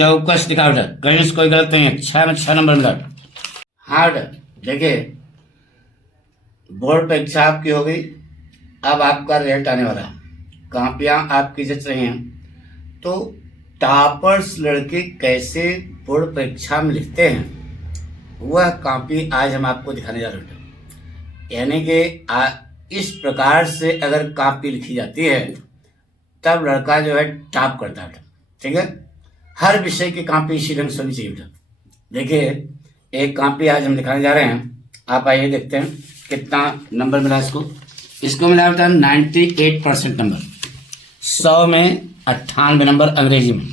चौकस लिखा बेटा, कहीं से कोई गलत नहीं है, 6 में 6 नंबर मिला। हाँ बेटा देखिए, बोर्ड परीक्षा आपकी हो गई, अब आपका रिजल्ट आने वाला है, कापियां आपकी जच रही हैं। तो टॉपर्स लड़के कैसे बोर्ड परीक्षा में लिखते हैं, वह कॉपी आज हम आपको दिखाने जा रहे हैं। यानी कि इस प्रकार से अगर कॉपी लिखी जाती है तब लड़का जो है टॉप करता है। ठीक है, हर विषय की कॉपी इसी ढंग से होनी चाहिए बेटा। देखिए एक कॉपी आज हम दिखाने जा रहे हैं, आप आइए देखते हैं कितना नंबर मिला इसको। इसको मिला बेटा 98% नंबर, 100 में 98 नंबर अंग्रेजी में।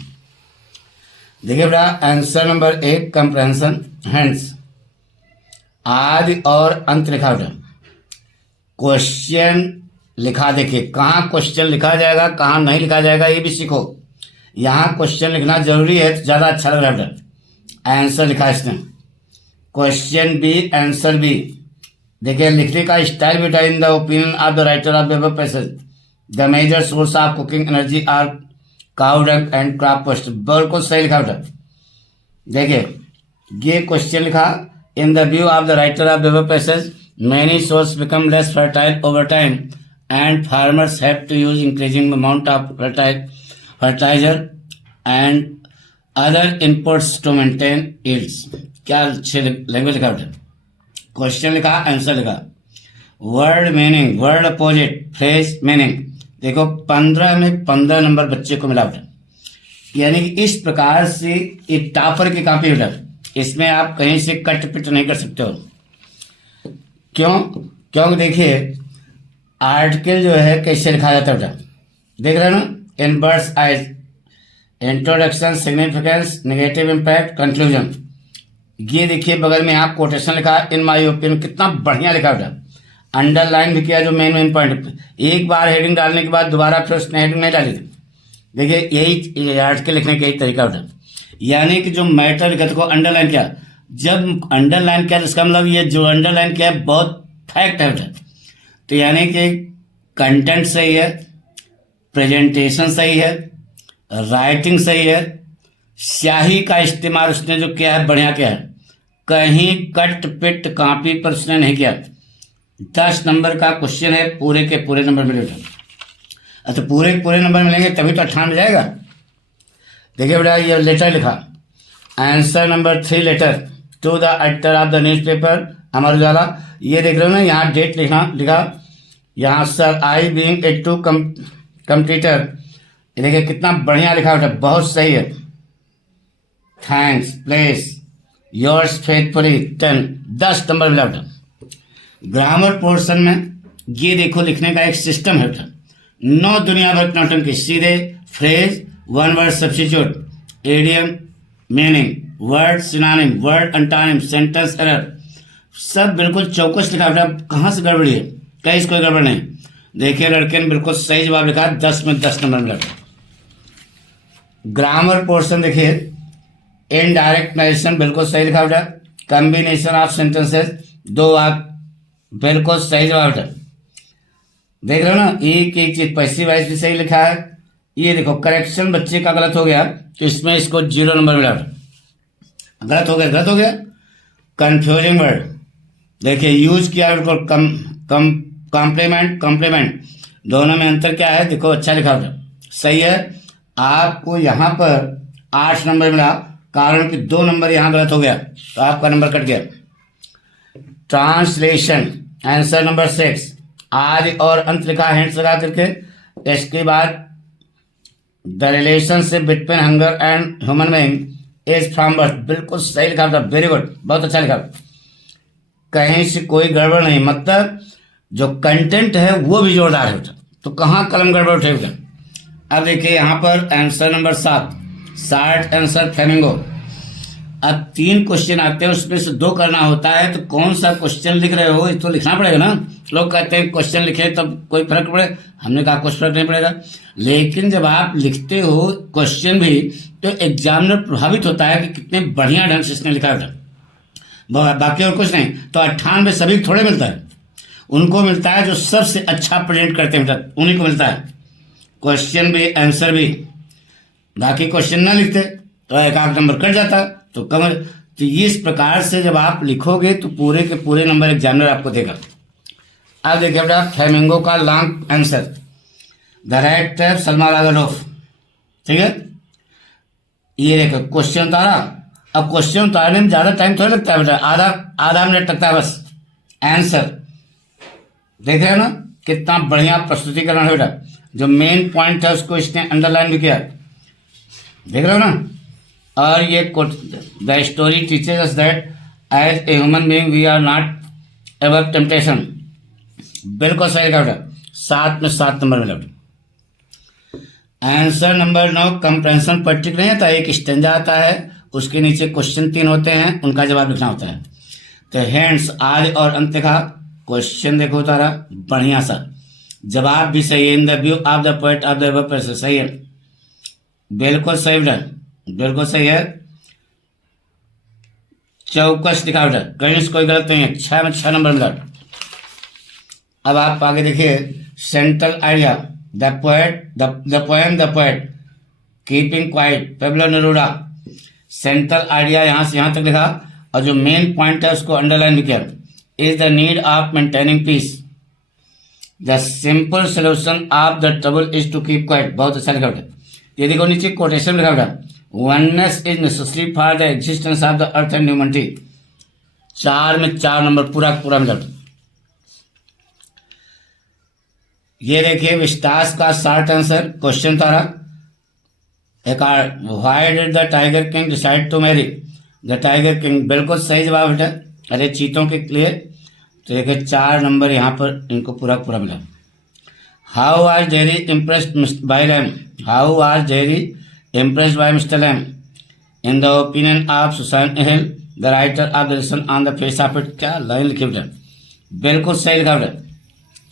देखिए बेटा आंसर नंबर 1 कंप्रहेंशन हैंड्स, आदि और अंत लिखा बेटा। क्वेश्चन लिखा, देखिए कहाँ क्वेश्चन लिखा जाएगा कहाँ नहीं लिखा जाएगा ये भी सीखो। यहाँ क्वेश्चन लिखना जरूरी है तो ज़्यादा अच्छा लग रहा है बेटा। आंसर लिखा इसने, क्वेश्चन बी आंसर बी। देखिए लिखने का स्टाइल बेटा, in the opinion of the writer of the passage the major source of cooking energy are cow dung and crop post, बिल्कुल सही लिखा बेटा। देखिए ये क्वेश्चन लिखा, in the view of the writer of the passage many soils become less fertile over time and farmers have to use increasing amount of fertilizer and other inputs to maintain yields। क्या अच्छे language लिखा बेटा। Question लिखा answer लिखा, word meaning word opposite phrase meaning. देखो 15 में 15 number बच्चे को मिला बेटा। यानी कि इस प्रकार से एक टॉपर की कॉपी बेटा, इसमें आप कहीं से कट पिट नहीं कर सकते हो। क्यों? क्योंकि देखिए आर्टिकल जो है कैसे लिखा जाता है बेटा, देख रहे हो ना, in bird's eyes, introduction, significance, negative impact, conclusion. ये देखिए बगल में आप कोटेशन लिखा, इन माय ओपिनियन, कितना बढ़िया लिखा बेटा। अंडरलाइन भी किया जो मेन पॉइंट। एक बार हेडिंग डालने के बाद दोबारा फिर उसने हेडिंग नहीं डाली थी। देखिए यही आर्टिकल लिखने का यही तरीका बेटा, यानी कि जो मैटर लिखा को अंडरलाइन किया। जब अंडरलाइन किया तो इसका मतलब ये जो अंडरलाइन किया है बहुत फैक्ट है बेटा। तो यानी कि कंटेंट सही है, प्रेजेंटेशन सही है, राइटिंग सही है, स्याही का इस्तेमाल उसने जो किया है बढ़िया किया है, कहीं कट पिट कॉपी पर उसने नहीं किया। 10 नंबर का क्वेश्चन है, पूरे के पूरे नंबर मिले बेटा। अच्छा पूरे के पूरे नंबर मिलेंगे तभी तो 98 जाएगा। देखिए बेटा ये लेटर लिखा, answer number 3 letter to the editor of the newspaper Amar Ujala. ये देख रहे हो ना, यहाँ डेट लिखा यहाँ sir I being a to computer. देखिए कितना बढ़िया लिखा बेटा, बहुत सही है। Thanks place yours faithfully 10 number मिला बेटा। ग्रामर पोर्शन में ये देखो लिखने का एक सिस्टम है बेटा, 9 दुनिया भर के नौटंकी, सीधे phrase, one word substitute, idiom, meaning, word synonym, word antonym, sentence error, सब बिल्कुल चौकस लिखा बेटा। कहाँ से गड़बड़ी है, कहीं से कोई गड़बड़ नहीं। देखिए लड़के ने बिल्कुल सही जवाब लिखा, 10 में 10 नंबर मिला। ग्रामर पोर्शन देखिए, इनडायरेक्ट नरेशन बिल्कुल सही लिखा बेटा। कॉम्बिनेशन ऑफ सेंटेंसेस, 2 वाक्य, बिल्कुल सही जवाब बेटा। देख रहे हो ना, एक एक चीज पैसिव वॉइस भी सही लिखा है। ये देखो करेक्शन बच्चे का गलत हो गया तो इसमें इसको 0 नंबर मिला। गलत हो गया। कंफ्यूजिंग वर्ड, देखिए यूज किया बिल्कुल कॉम्प्लीमेंट, दोनों में अंतर क्या है देखो, अच्छा लिखा होता सही है। आपको यहाँ पर 8 नंबर मिला, कारण कि 2 नंबर यहाँ गलत हो गया तो आपका नंबर कट गया। ट्रांसलेशन आंसर नंबर 6, आदि और अंत लिखा हैंड्स लगा करके। इसके बाद the relationship between hunger and human being is from birth, बिल्कुल सही लिखा था, वेरी गुड, बहुत अच्छा लिखा। कहीं से कोई गड़बड़ नहीं, मतलब जो कंटेंट है वो भी जोरदार है, तो कहाँ कलम गड़बड़ उठेगा। अब देखिए यहाँ पर answer number 7, short answer flamingo. अब 3 क्वेश्चन आते हैं, उसमें से 2 करना होता है, तो कौन सा क्वेश्चन लिख रहे हो ये तो लिखना पड़ेगा ना। लोग कहते हैं क्वेश्चन लिखे तब कोई फर्क पड़े, हमने कहा कुछ फर्क नहीं पड़ेगा। लेकिन जब आप लिखते हो क्वेश्चन भी तो एग्जामिनर प्रभावित होता है कि कितने बढ़िया ढंग से इसने लिखा था, बाकी और कुछ नहीं। तो 98 सभी थोड़े मिलता है, उनको मिलता है जो सबसे अच्छा प्रेजेंट करते हैं, उन्हीं को मिलता है क्वेश्चन भी आंसर भी। बाकी क्वेश्चन ना लिखते तो एक आध नंबर कट जाता तो कम। तो इस प्रकार से जब आप लिखोगे तो पूरे के पूरे नंबर एग्जामिनर आपको देगा। अब देखिए बेटा फ्लेमिंगो का long answer, the right type सलमा लाजरोफ। ठीक है, ये देखो क्वेश्चन उतारा। अब क्वेश्चन उतारने में ज्यादा टाइम थोड़ा लगता है बेटा, आधा मिनट लगता है बस। आंसर देख रहे हो ना, कितना बढ़िया प्रस्तुतिकरण है बेटा। जो मेन पॉइंट है उसको इसने अंडरलाइन भी किया, देख रहे हो ना। और ये the story teaches us that as a human being we are not above temptation. बिल्कुल सही कहा बेटा, 7 में 7 नंबर मिला बेटा। आंसर नंबर 9 कंप्रेंशन पर्टिक नहीं आता, एक स्टेंजा आता है, उसके नीचे क्वेश्चन 3 होते हैं, उनका जवाब लिखना होता है। तो हैंड्स आदि और अंत का क्वेश्चन देखो तारा, बढ़िया सा जवाब भी सही है। इन the view of the poet of the above passage, सही है, बिल्कुल सही बेटा, बिल्कुल सही है। चौकस लिखा बेटा, कहीं से कोई गलत नहीं है, 6 में 6 नंबर मिला। अब आप आगे देखिए central idea, the poem the poet keeping quiet, Pablo Neruda. Central idea यहां से यहां तक लिखा, और जो मेन पॉइंट है उसको अंडरलाइन भी किया। Is the need of maintaining peace, the simple solution of the trouble is to keep quiet. बहुत अच्छा लिखा बेटा। ये देखो नीचे कोटेशन लिखा बेटा, oneness is necessary for the existence of the earth and humanity. 4 में 4 नंबर पूरा पूरा मिला। ये देखिए विस्तास का शॉर्ट आंसर क्वेश्चन तारा, एक why did the tiger king decide to marry the tiger king. बिल्कुल सही जवाब बेटा, अरे चीतों के लिए। तो देखिए 4 नंबर यहाँ पर इनको पूरा पूरा मिला। How are Jerry impressed by Ram, how are Jerry impressed by mister Lamb in the opinion of Susan Hill the writer of the lesson on the face of it. क्या लाइन लिखी बेटा, बिल्कुल सही लिखा बेटा,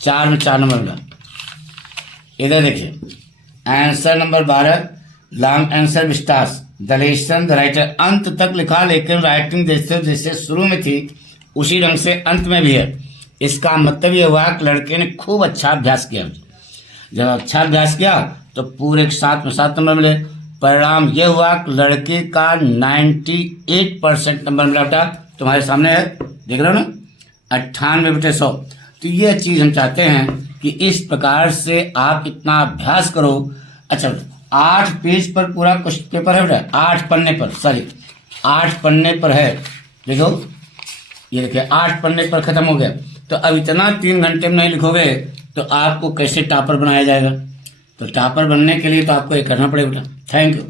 4 में 4 नंबर मिला। इधर देखिए answer number 12 long answer Vistas, the lesson the writer. अंत तक लिखा, लेकिन राइटिंग जैसे जैसे शुरू में थी उसी ढंग से अंत में भी है। इसका मतलब ये हुआ कि लड़के ने खूब अच्छा अभ्यास किया। जब अच्छा अभ्यास किया तो पूरे 7 में 7 नंबर मिले। परिणाम ये हुआ कि लड़के का 98% नंबर मिला बेटा, तुम्हारे सामने है, देख रहे हो ना, 98 बेटे 100। तो ये चीज़ हम चाहते हैं कि इस प्रकार से आप इतना अभ्यास करो। अच्छा 8 पेज पर पूरा क्वेश्चन पेपर है बेटा, 8 पन्ने पर, सॉरी 8 पन्ने पर है। देखो ये देखिए 8 पन्ने पर खत्म हो गया। तो अब इतना 3 घंटे में नहीं लिखोगे तो आपको कैसे टॉपर बनाया जाएगा। तो टॉपर बनने के लिए तो आपको ये करना पड़ेगा बेटा। Thank you.